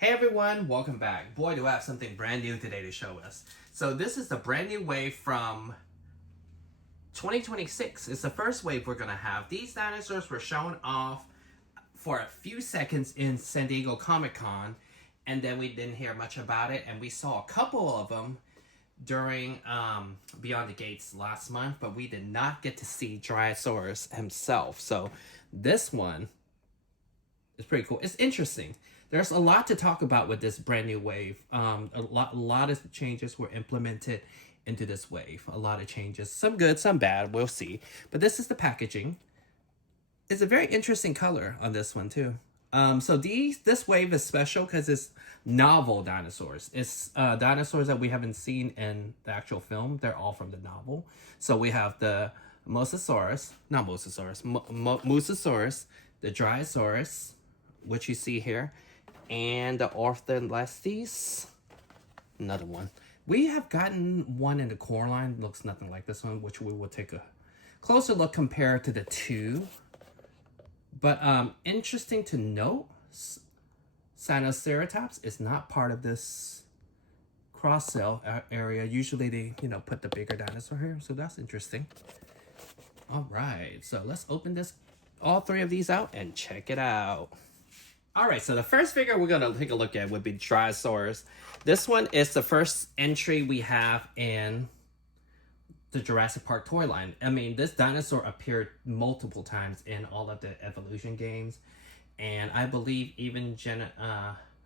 Hey everyone, welcome back. Boy, do I have something brand new today to show us. So this is the brand new wave from 2026. It's the first wave we're gonna have. These dinosaurs were shown off for a few seconds in San Diego Comic-Con, and then we didn't hear much about it, and we saw a couple of them during Beyond the Gates last month, but we did not get to see Dryosaurus himself. So this one is pretty cool. It's interesting. There's a lot to talk about with this brand new wave. A lot of changes were implemented into this wave. A lot of changes, some good, some bad. We'll see. But this is the packaging. It's a very interesting color on this one too. So this wave is special because it's novel dinosaurs. It's dinosaurs that we haven't seen in the actual film. They're all from the novel. So we have the Mussaurus, the Dryosaurus, which you see here, and the Ornitholestes, another one. We have gotten one in the core line, looks nothing like this one, which we will take a closer look compared to the two. But interesting to note, Sinoceratops is not part of this cross-sell area. Usually they, put the bigger dinosaur here, so that's interesting. All right, so let's open all three of these out and check it out. All right, so the first figure we're going to take a look at would be Dryosaurus. This one is the first entry we have in the Jurassic Park toy line. I mean, this dinosaur appeared multiple times in all of the evolution games. And I believe even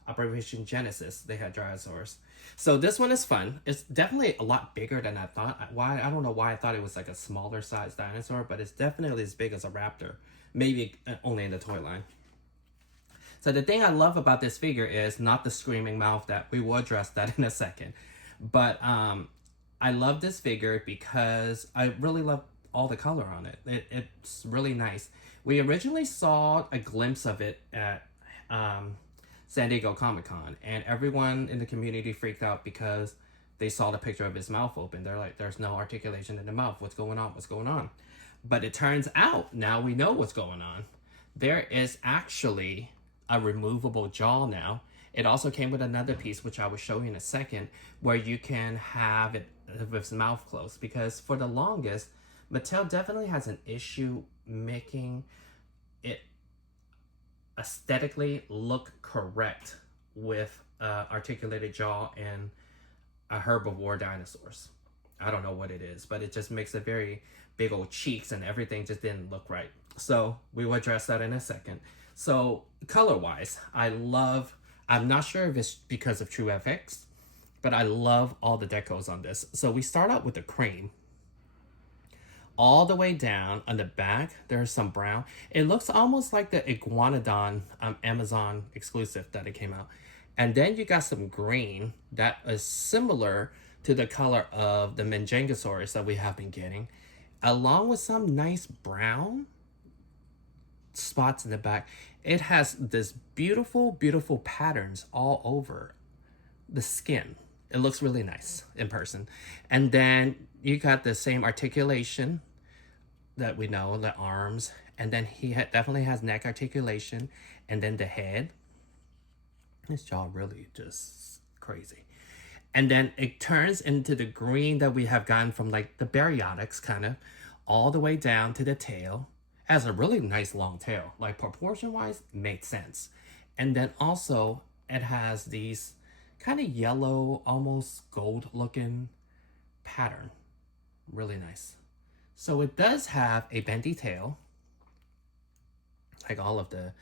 Operation Genesis, they had Dryosaurus. So this one is fun. It's definitely a lot bigger than I thought. I don't know why I thought it was like a smaller size dinosaur, but it's definitely as big as a raptor. Maybe only in the toy line. So the thing I love about this figure is not the screaming mouth. That we will address that in a second. But I love this figure because I really love all the color on it. It's really nice. We originally saw a glimpse of it at San Diego Comic-Con, and everyone in the community freaked out because they saw the picture of his mouth open. They're like, there's no articulation in the mouth. What's going on? What's going on? But it turns out, now we know what's going on. There is actually a removable jaw now. It also came with another piece, which I will show you in a second, where you can have it with its mouth closed. Because for the longest, Mattel definitely has an issue making it aesthetically look correct with articulated jaw and a herbivore dinosaurs. I don't know what it is, but it just makes it very big old cheeks and everything just didn't look right. So we will address that in a second. So color-wise, I'm not sure if it's because of True FX, but I love all the decos on this. So we start out with the cream. All the way down on the back, there's some brown. It looks almost like the Iguanodon Amazon exclusive that it came out. And then you got some green that is similar to the color of the Mengengosaurus that we have been getting, along with some nice brown spots in the back. It has this beautiful, beautiful patterns all over the skin. It looks really nice in person. And then you got the same articulation that we know, the arms. And then he definitely has neck articulation. And then the head. His jaw really just crazy. And then it turns into the green that we have gotten from like the Baryonyx kind of, all the way down to the tail. Has a really nice long tail. Like proportion-wise, makes sense. And then also, it has these kind of yellow, almost gold-looking pattern. Really nice. So it does have a bendy tail, like all of the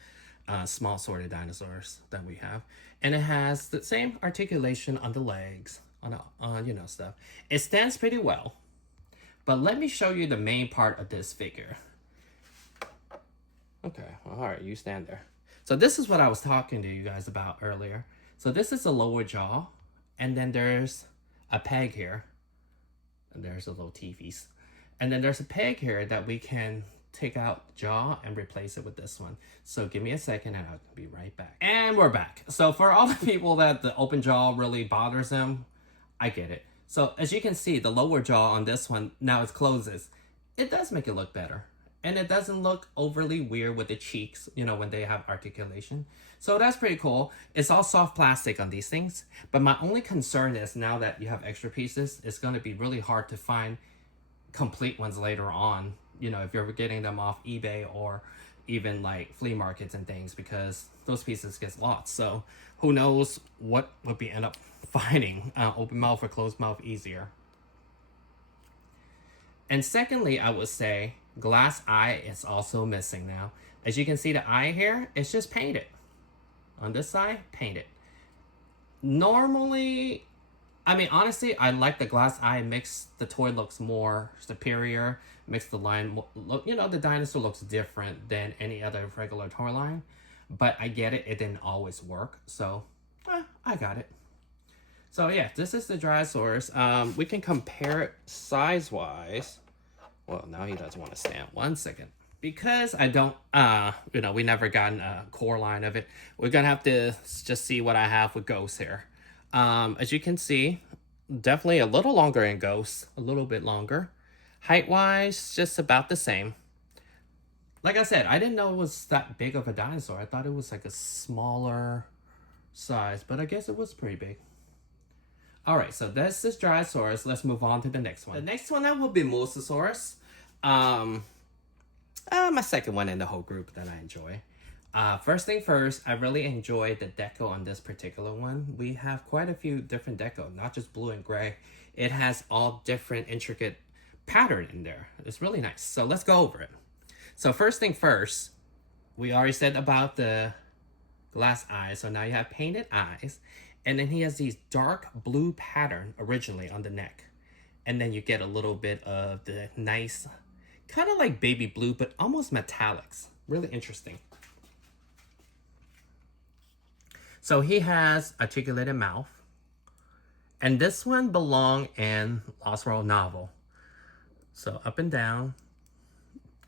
small sorted dinosaurs that we have. And it has the same articulation on the legs, on stuff. It stands pretty well. But let me show you the main part of this figure. Okay, all right, you stand there. So this is what I was talking to you guys about earlier. So this is the lower jaw, and then there's a peg here, and there's a little teethies. And then there's a peg here that we can take out the jaw and replace it with this one. So give me a second and I'll be right back. And we're back. So for all the people that the open jaw really bothers them, I get it. So as you can see, the lower jaw on this one, now it closes. It does make it look better. And it doesn't look overly weird with the cheeks, you know, when they have articulation. So that's pretty cool. It's all soft plastic on these things. But my only concern is now that you have extra pieces, it's going to be really hard to find complete ones later on. You know, if you're getting them off eBay or even like flea markets and things, because those pieces get lost. So who knows what would we end up finding, open mouth or closed mouth easier. And secondly, I would say glass eye is also missing now. As you can see, the eye here, it's just painted. On this side, painted. Normally, I mean, honestly, I like the glass eye. Makes the toy looks more superior. Makes the line look, you know, the dinosaur looks different than any other regular toy line. But I get it. It didn't always work. So, I got it. So yeah, this is the Dryosaurus. We can compare it size-wise. Well, now he doesn't want to stand. 1 second. Because I don't, you know, we never gotten a core line of it. We're going to have to just see what I have with Ghost here. As you can see, definitely a little longer in Ghost. A little bit longer. Height-wise, just about the same. Like I said, I didn't know it was that big of a dinosaur. I thought it was like a smaller size. But I guess it was pretty big. Alright, so that's this Dryosaurus. Let's move on to the next one. The next one that will be Mussaurus. My second one in the whole group that I enjoy. First thing first, I really enjoy the deco on this particular one. We have quite a few different deco, not just blue and gray. It has all different intricate pattern in there. It's really nice. So let's go over it. So first thing first, we already said about the glass eyes. So now you have painted eyes. And then he has these dark blue pattern originally on the neck. And then you get a little bit of the nice, kind of like baby blue, but almost metallics. Really interesting. So he has articulated mouth. And this one belonged in Lost World novel. So up and down.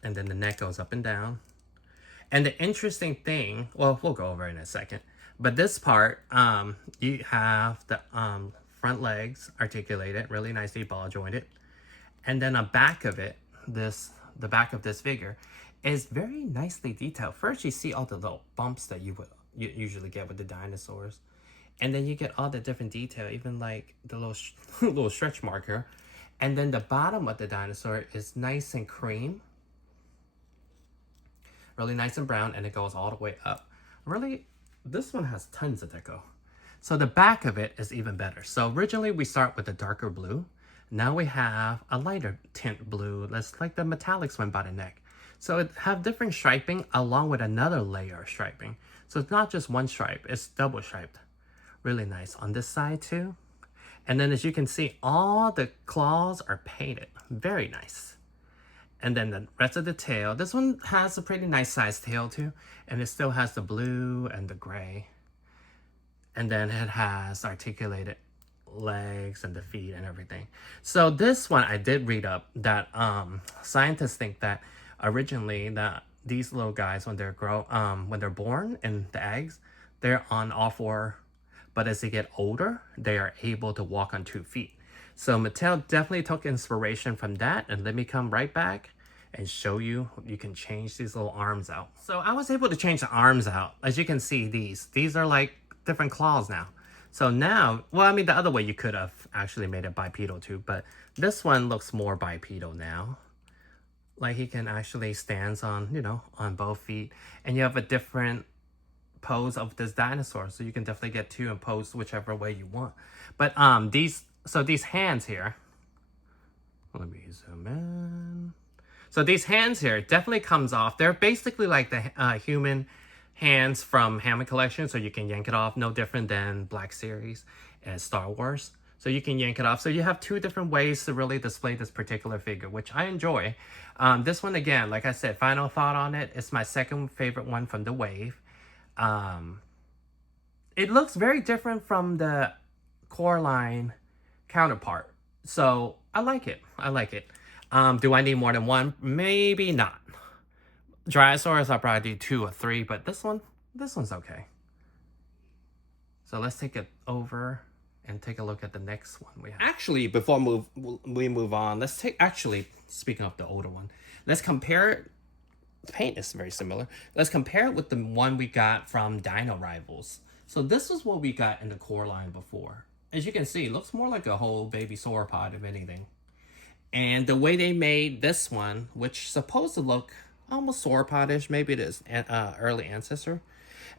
And then the neck goes up and down. And the interesting thing, well, we'll go over it in a second. But this part, you have the front legs articulated, really nicely ball jointed. And then the back of it, the back of this figure is very nicely detailed. First, you see all the little bumps that you usually get with the dinosaurs. And then you get all the different detail, even like the little, little stretch marker. And then the bottom of the dinosaur is nice and cream. Really nice and brown, and it goes all the way up. Really, this one has tons of deco. So the back of it is even better. So originally we start with a darker blue. Now we have a lighter tint blue. That's like the metallics one by the neck. So it have different striping along with another layer of striping. So it's not just one stripe, it's double striped. Really nice on this side too. And then as you can see, all the claws are painted. Very nice. And then the rest of the tail, this one has a pretty nice sized tail too. And it still has the blue and the gray. And then it has articulated legs and the feet and everything. So this one, I did read up that scientists think that originally that these little guys, when they're born in the eggs, they're on all four. But as they get older, they are able to walk on 2 feet. So Mattel definitely took inspiration from that. And let me come right back and show you, you can change these little arms out. So I was able to change the arms out. As you can see, these are like different claws now. So now, well, I mean, the other way you could have actually made it bipedal too, but this one looks more bipedal now. Like he can actually stands on, you know, on both feet. And you have a different pose of this dinosaur. So you can definitely get 2 and pose whichever way you want. But these hands here, let me zoom in. So these hands here definitely comes off. They're basically like the human hands from Hammond Collection, so you can yank it off. No different than Black Series and Star Wars. So you can yank it off. So you have 2 different ways to really display this particular figure, which I enjoy. This one, again, like I said, final thought on it. It's my second favorite one from the wave. It looks very different from the core line counterpart. So I like it. I like it. Do I need more than one? Maybe not. Dryosaurus, I'll probably do 2 or 3, but this one's okay. So let's take it over and take a look at the next one we have. Actually, before we move on, let's take, actually, speaking of the older one, let's compare the paint is very similar. Let's compare it with the one we got from Dino Rivals. So this is what we got in the core line before. As you can see, it looks more like a whole baby sauropod, if anything. And the way they made this one, which is supposed to look almost sauropodish, maybe it is early ancestor,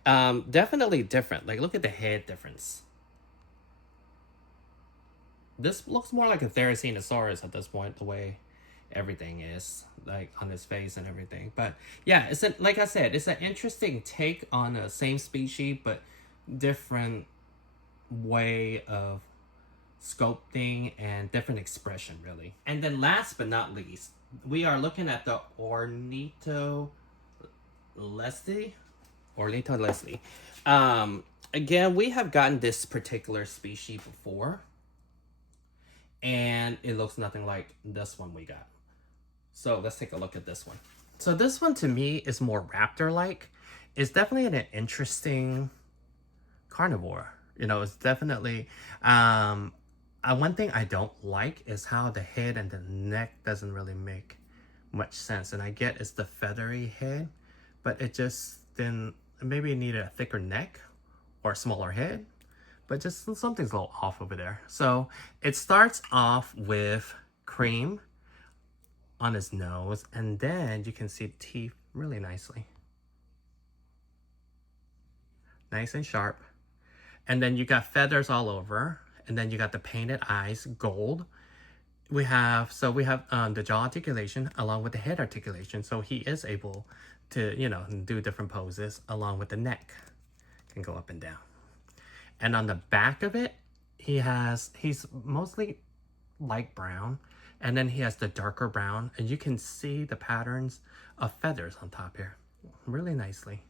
definitely different. Like, look at the head difference. This looks more like a Therizinosaurus at this point, the way everything is, like, on his face and everything. But yeah, like I said, it's an interesting take on the same species, but different way of sculpting and different expression, really. And then last but not least, we are looking at the Ornitholestes. Again, we have gotten this particular species before, and it looks nothing like this one we got. So let's take a look at this one. So this one to me is more raptor-like. It's definitely an interesting carnivore. You know, it's definitely one thing I don't like is how the head and the neck doesn't really make much sense. And I get it's the feathery head, but it just didn't, maybe it needed a thicker neck or a smaller head, but just something's a little off over there. So it starts off with cream on his nose, and then you can see the teeth really nicely. Nice and sharp. And then you got feathers all over, and then you got the painted eyes, gold. We have the jaw articulation along with the head articulation, so he is able to, you know, do different poses along with the neck. Can go up and down. And on the back of it, he's mostly light brown, and then he has the darker brown, and you can see the patterns of feathers on top here really nicely.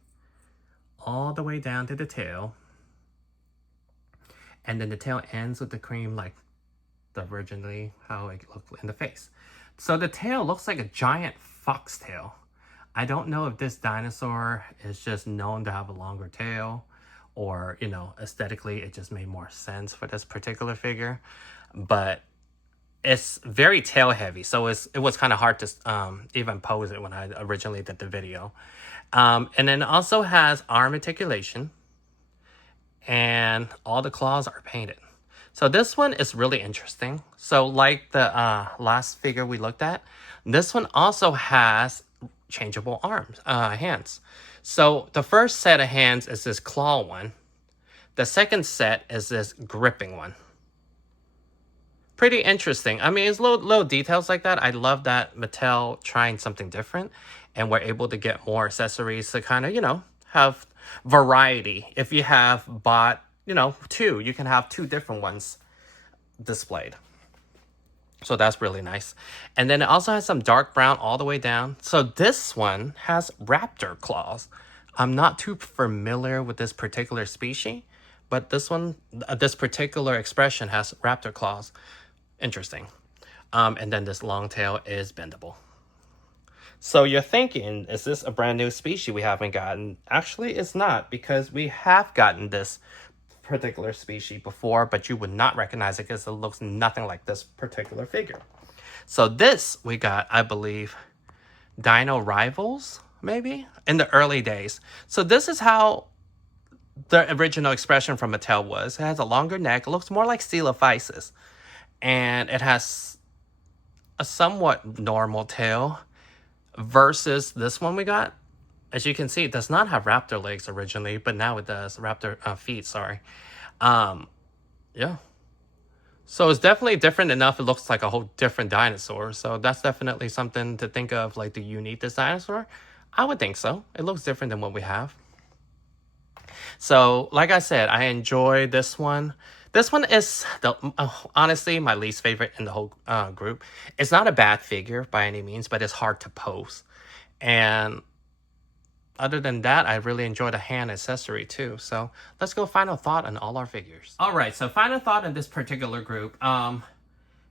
All the way down to the tail. And then the tail ends with the cream, like originally how it looked in the face. So the tail looks like a giant foxtail. I don't know if this dinosaur is just known to have a longer tail, or, you know, aesthetically it just made more sense for this particular figure. But it's very tail heavy, so it was kind of hard to even pose it when I originally did the video. And then it also has arm articulation, and all the claws are painted. So this one is really interesting. So like the last figure we looked at, this one also has changeable hands. So the first set of hands is this claw one. The second set is this gripping one. Pretty interesting. I mean, it's little details like that. I love that Mattel trying something different, and we're able to get more accessories to kind of, you know, have variety. If you have bought, you know, two, you can have two different ones displayed. So that's really nice. And then it also has some dark brown all the way down. So this one has raptor claws. I'm not too familiar with this particular species, but this one, this particular expression has raptor claws. Interesting. And then this long tail is bendable. So you're thinking, is this a brand new species we haven't gotten? Actually, it's not, because we have gotten this particular species before, but you would not recognize it because it looks nothing like this particular figure. So this we got, I believe, Dino Rivals, maybe, in the early days. So this is how the original expression from Mattel was. It has a longer neck. It looks more like Coelophysis. And it has a somewhat normal tail versus this one we got. As you can see, it does not have raptor legs originally, but now it does. Raptor feet, sorry. Yeah. So it's definitely different enough. It looks like a whole different dinosaur. So that's definitely something to think of. Like, do you need this dinosaur? I would think so. It looks different than what we have. So, like I said, I enjoy this one. This one is, honestly, my least favorite in the whole group. It's not a bad figure by any means, but it's hard to pose. And other than that, I really enjoy the hand accessory too. So let's go final thought on all our figures. All right, so final thought on this particular group.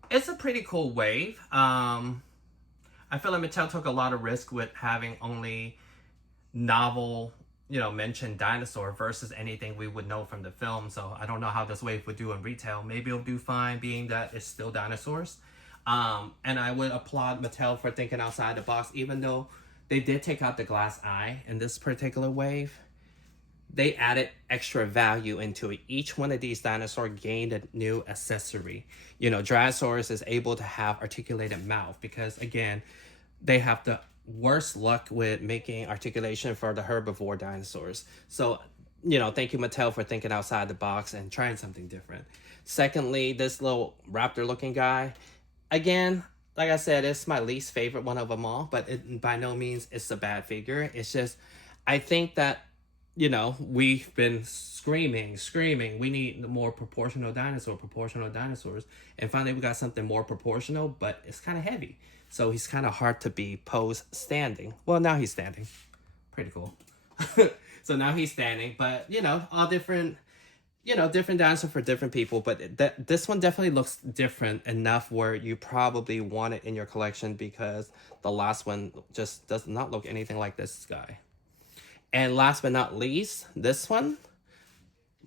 It's a pretty cool wave. I feel like Mattel took a lot of risk with having only novel, you know, mentioned dinosaur versus anything we would know from the film. So I don't know how this wave would do in retail. Maybe it'll do fine, being that it's still dinosaurs. And I would applaud Mattel for thinking outside the box, even though they did take out the glass eye in this particular wave. They added extra value into it. Each one of these dinosaurs gained a new accessory. You know, Dryosaurus is able to have articulated mouth because, again, they have the worst luck with making articulation for the herbivore dinosaurs. So, you know, thank you, Mattel, for thinking outside the box and trying something different. Secondly, this little raptor-looking guy, again, like I said, it's my least favorite one of them all, but by no means it's a bad figure. It's just, I think that, you know, we've been screaming, we need more proportional dinosaurs. And finally we got something more proportional, but it's kind of heavy. So he's kind of hard to be posed standing. Well, now he's standing. Pretty cool. So now he's standing, but, you know, all different, you know, different dinosaurs for different people. But this one definitely looks different enough where you probably want it in your collection because the last one just does not look anything like this guy. And last but not least, this one,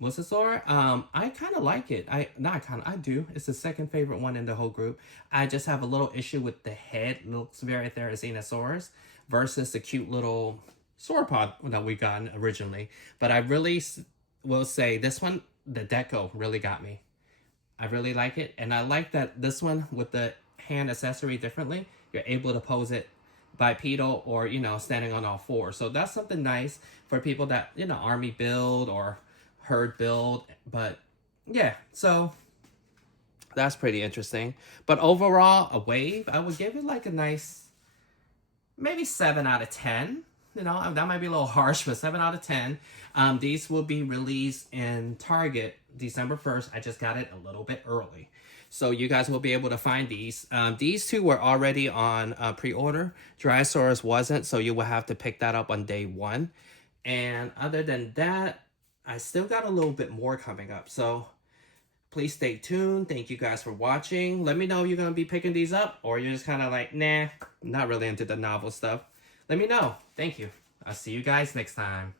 Mussaurus. I kind of like it. I do. It's the second favorite one in the whole group. I just have a little issue with the head. It looks very Therizinosaurus versus the cute little sauropod that we got originally. But I really will say this one, the deco really got me. I really like it. And I like that this one with the hand accessory differently, you're able to pose it bipedal or, you know, standing on all fours. So that's something nice for people that, you know, army build or herd build. But yeah, so that's pretty interesting. But overall, a wave, I would give it like a nice, maybe 7 out of 10. You know, that might be a little harsh, but 7 out of 10. These will be released in Target December 1st. I just got it a little bit early. So you guys will be able to find these. These two were already on pre-order. Dryosaurus wasn't, so you will have to pick that up on day 1. And other than that, I still got a little bit more coming up. So please stay tuned. Thank you guys for watching. Let me know if you're going to be picking these up or you're just kind of like, nah, not really into the novel stuff. Let me know. Thank you. I'll see you guys next time.